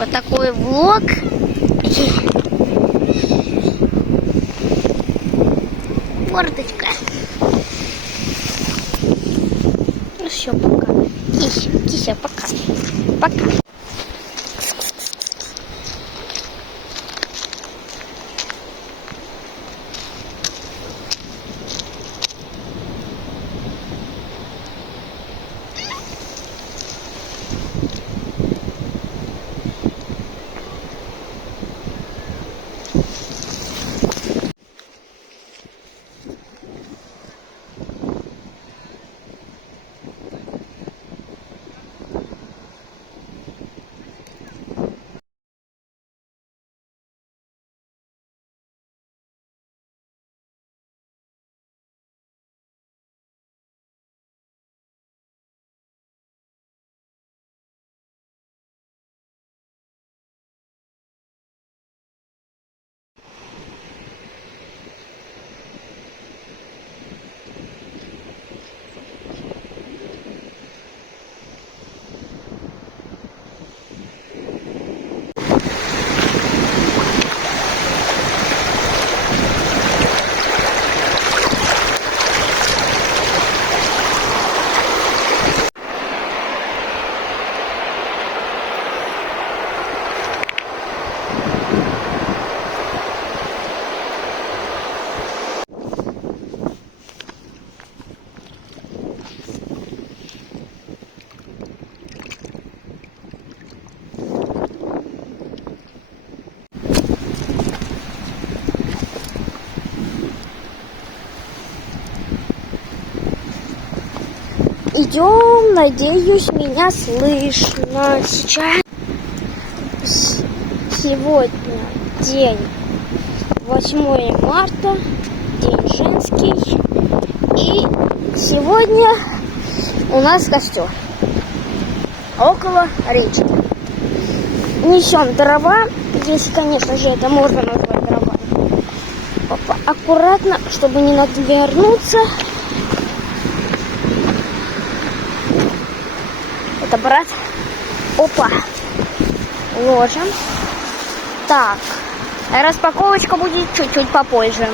Вот такой влог. Мордочка. Ну все, пока. Кися, пока. Пока. Идем, надеюсь, меня слышно. Сейчас сегодня день 8 марта, день женский. И сегодня у нас костер около речки. Несем дрова, если, конечно же, это можно назвать дровами. Аккуратно, чтобы не навернуться. Это брат. Опа. Ложим. Так. Распаковочка будет чуть-чуть попозже.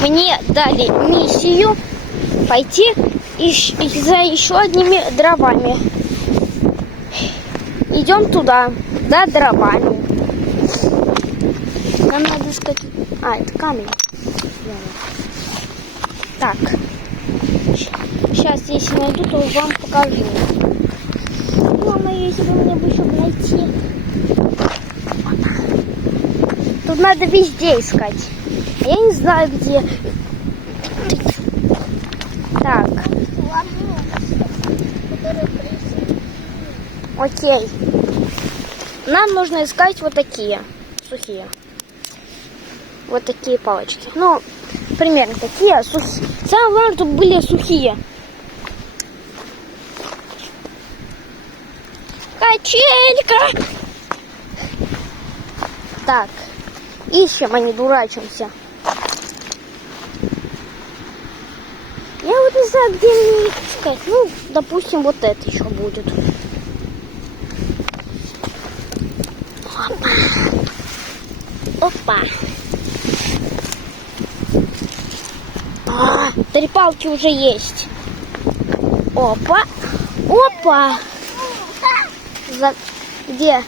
Мне дали миссию пойти за еще одними дровами. Идем туда. За дровами. Нам надо искать... это камень. Так. Сейчас, если найду, то вам покажу. Мама, если бы мне бы еще найти. Тут надо везде искать. А я не знаю, где. Так. Окей. Нам нужно искать вот такие сухие. Вот такие палочки. Ну, примерно такие сухие. Самое главное, чтобы были сухие. Качелька! Так, ищем, а не дурачимся. Я вот не знаю, где мне их искать. Ну, допустим, вот это еще будет. Опа. Опа. 3 палки уже есть. Опа. Опа. Где?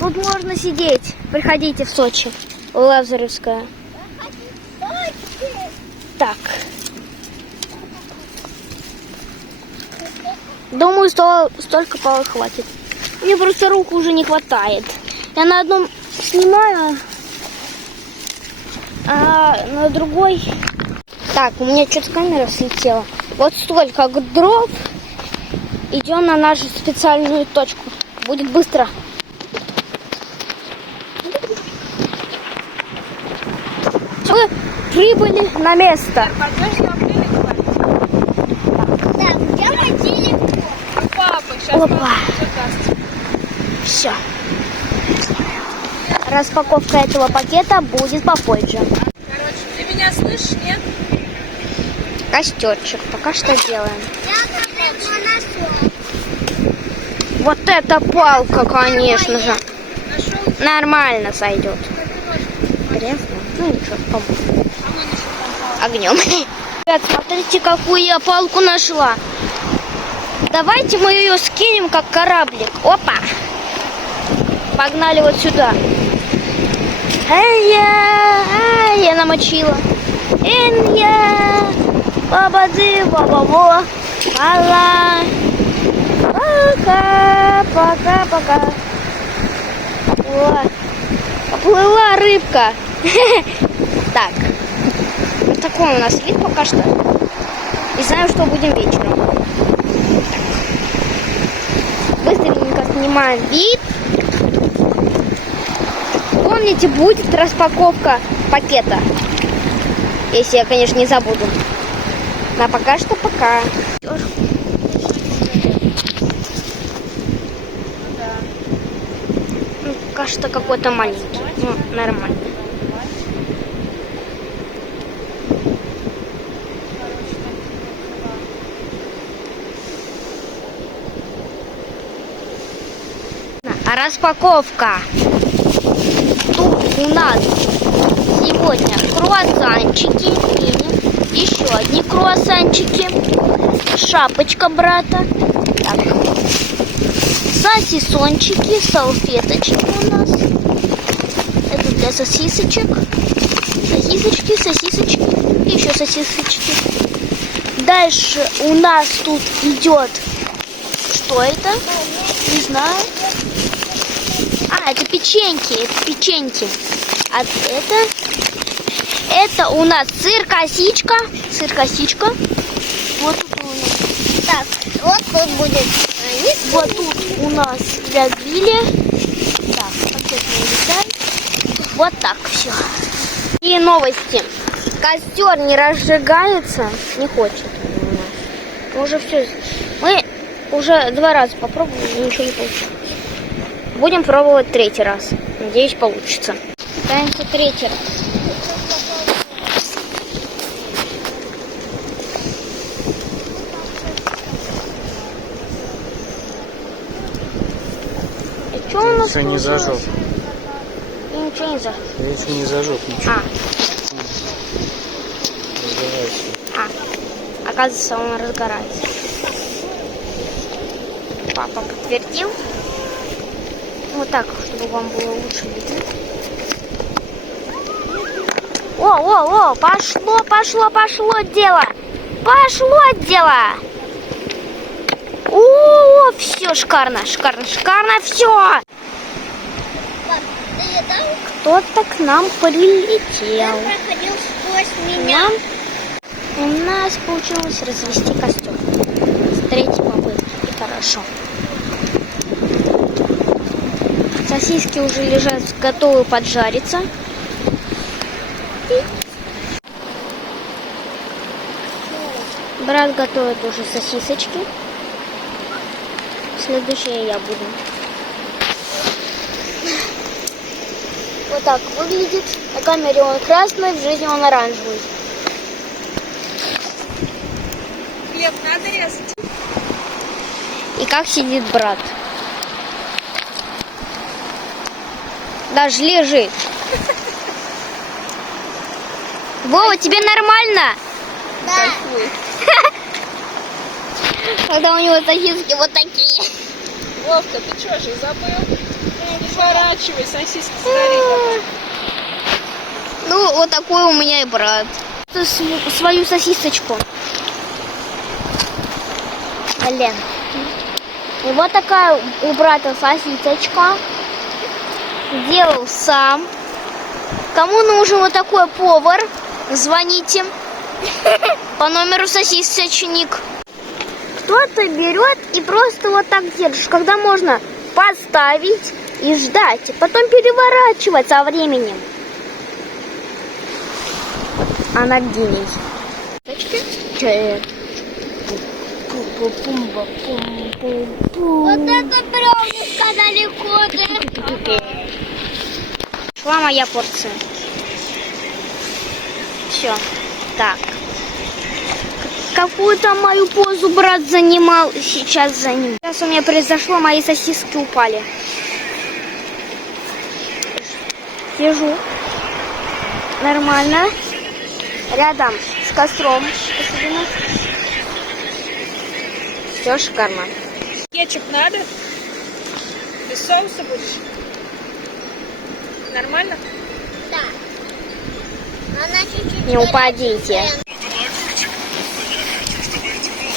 Тут можно сидеть. Приходите в Сочи. Лазаревская. Так. Думаю, столько палок хватит. Мне просто рук уже не хватает. Я на одном снимаю, а на другой... Так, у меня что-то камера слетела. Вот столько дров. Идем на нашу специальную точку. Будет быстро. Мы прибыли на место. Опа. Все. Распаковка этого пакета будет попозже. Короче, ты меня слышишь, нет? Костерчик. Пока что делаем. Вот эта палка, конечно же. Нашел? Нормально сойдет. Интересно? Ну ничего, поможет. Огнем. Ребят, смотрите, какую я палку нашла. Давайте мы ее скинем, как кораблик. Опа! Погнали вот сюда. Я намочила. Бабады, баба-во. Алла. Пока. Поплыла рыбка. Так. Вот такой у нас вид пока что. Не знаю, что будем вечером. Так. Быстренько снимаем вид. Помните, будет распаковка пакета. Если я, конечно, не забуду. А пока что пока. Ну, пока что какой-то маленький. Ну, нормально. Распаковка. Тут у нас сегодня круассанчики, еще одни круассанчики, шапочка брата, так, сосисончики, салфеточки у нас, это для сосисочек, сосисочки, и еще сосисочки. Дальше у нас тут идет, что это? Не знаю. Это печеньки. А это у нас сыр-косичка. Вот тут у нас. Так, вот тут будет. Вот тут у нас для Билли. Так, вот так все. И новости. Костер не разжигается, не хочет у нас. Мы уже все. Мы уже 2 раза попробовали, ничего не получилось. Будем пробовать 3-й раз. Надеюсь, получится. Пытаемся 3-й раз. И что у нас? Ничего не зажег. И ничего не зажег. Я еще не зажег ничего. Разгорайся. Оказывается, он разгорается. Папа подтвердил. Вот так, чтобы вам было лучше видно. О, пошло дело. О, все шикарно, все. Кто-то к нам прилетел. У нас получилось развести костер. С 3-й попытки. И хорошо. Сосиски уже лежат, готовы поджариться. Брат готовит уже сосисочки. Следующее я буду. Вот так выглядит. На камере он красный, в жизни он оранжевый. Хлеб надо резать? И как сидит брат. Даже лежит. Вова, тебе нормально? Да. Когда у него сосиски вот такие. Вовка, ты что же забыл? Не сворачивай, сосиски сгорели. Ну, вот такой у меня и брат. Свою сосисочку. Блин. И вот такая у брата сосисочка. Делал сам. Кому нужен вот такой повар, звоните по номеру сосисочник. Кто-то берет и просто вот так держишь, когда можно поставить и ждать, потом переворачивать со временем. Она гений. Вот это бревнышко далеко, да? Шла моя порция. Все. Так. какую-то мою позу брат занимал. Сейчас за ним. Сейчас у меня произошло, мои сосиски упали. Сижу. Нормально. Рядом с костром. Все шикарно. Кетчуп надо? Без соуса будешь? Нормально? Да. Она чуть-чуть Не упадите.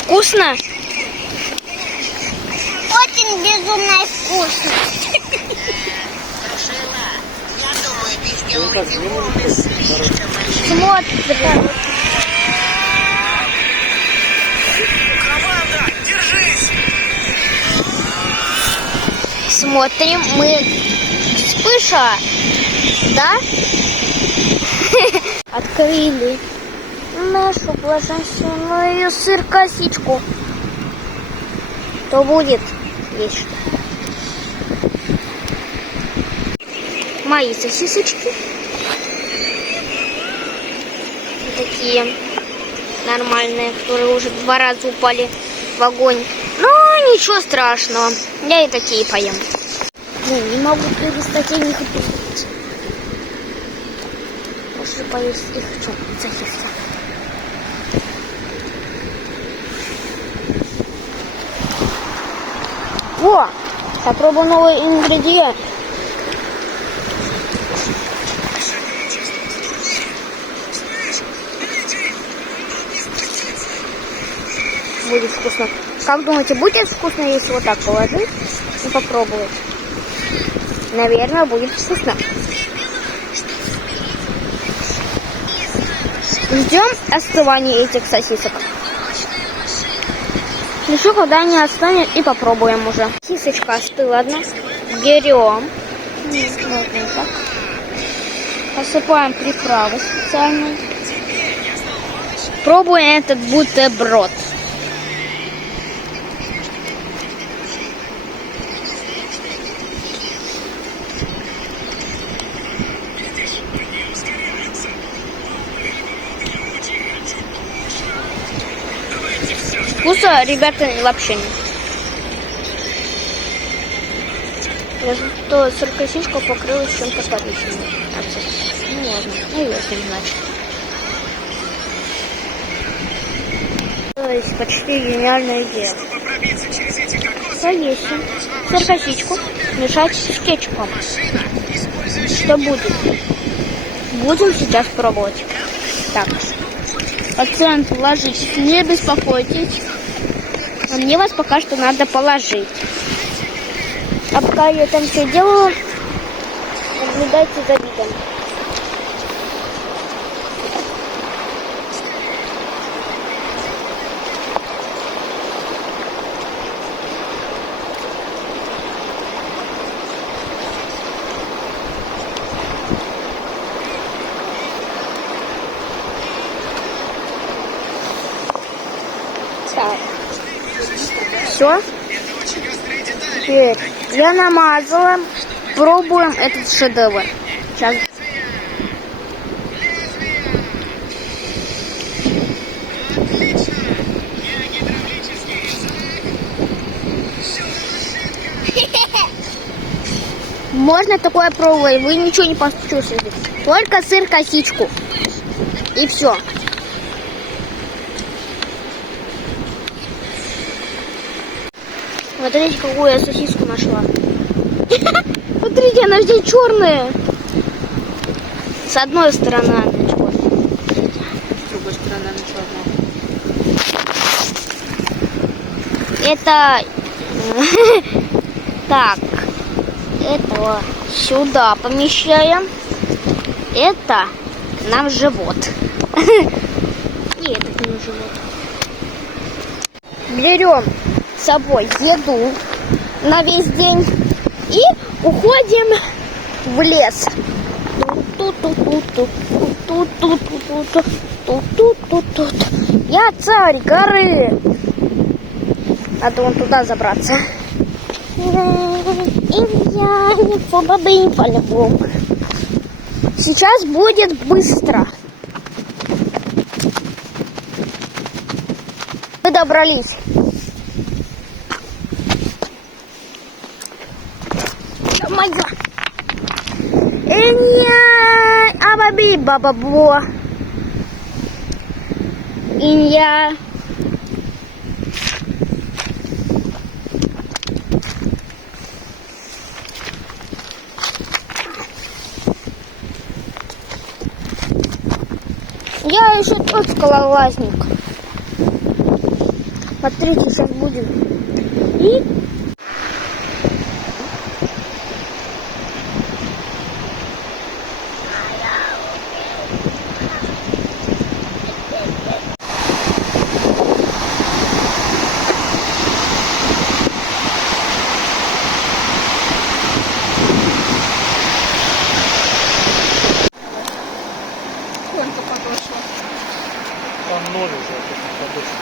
Вкусно? очень безумно вкусно. Ну как, не может быть. Смотрим. Смотрим, мы вспыша, да? Открыли нашу блаженную сыр-косичку. То будет есть что. Мои сосисочки. Вот такие нормальные, которые уже 2 раза упали в огонь. Но ничего страшного. Я и такие поем. Не могу перестать, я не хочу есть. Может поесть их что? Сосиски. Во! Попробую новый ингредиент. Будет вкусно. Как думаете, будет вкусно, если вот так положить и попробовать? Наверное, будет вкусно. Ждем остывания этих сосисок. Еще когда они остынут и попробуем уже. Сосисочка остыла одна. Берем. Вот так. Посыпаем приправы специальной. Пробуем этот бутерброд. Вкуса, ребята, вообще нет. Зато сыр-косичка покрылась чем-то коричневым. Ну ладно, ну я с ним, значит. То есть почти гениальная идея. Повесим сыр-косичку мешать с кетчупом. Что будет? Будем сейчас пробовать. Так. Пациент вложить, не беспокойтесь. А мне вас пока что надо положить. А пока я там все делаю, наблюдайте за видом. Так. Все. Теперь я намазала. Пробуем этот шедевр. Сейчас. Можно такое пробовать, вы ничего не почувствуете. Только сыр-косичку. И все. Смотрите, какую я сосиску нашла. Смотрите, она здесь черная. С одной стороны она черная. С другой стороны она черная. Это... Так. Этого сюда помещаем. Это нам живот. И этот нам живот. Берем с собой еду на весь день и уходим в лес. Я царь горы. Надо вон туда забраться. Сейчас будет быстро. добрались. Моя. Абаби бабабо. Инья. Я еще тот скалолазник. Смотрите, сейчас будем. И Сколько подошла? Там ноль уже, подошел.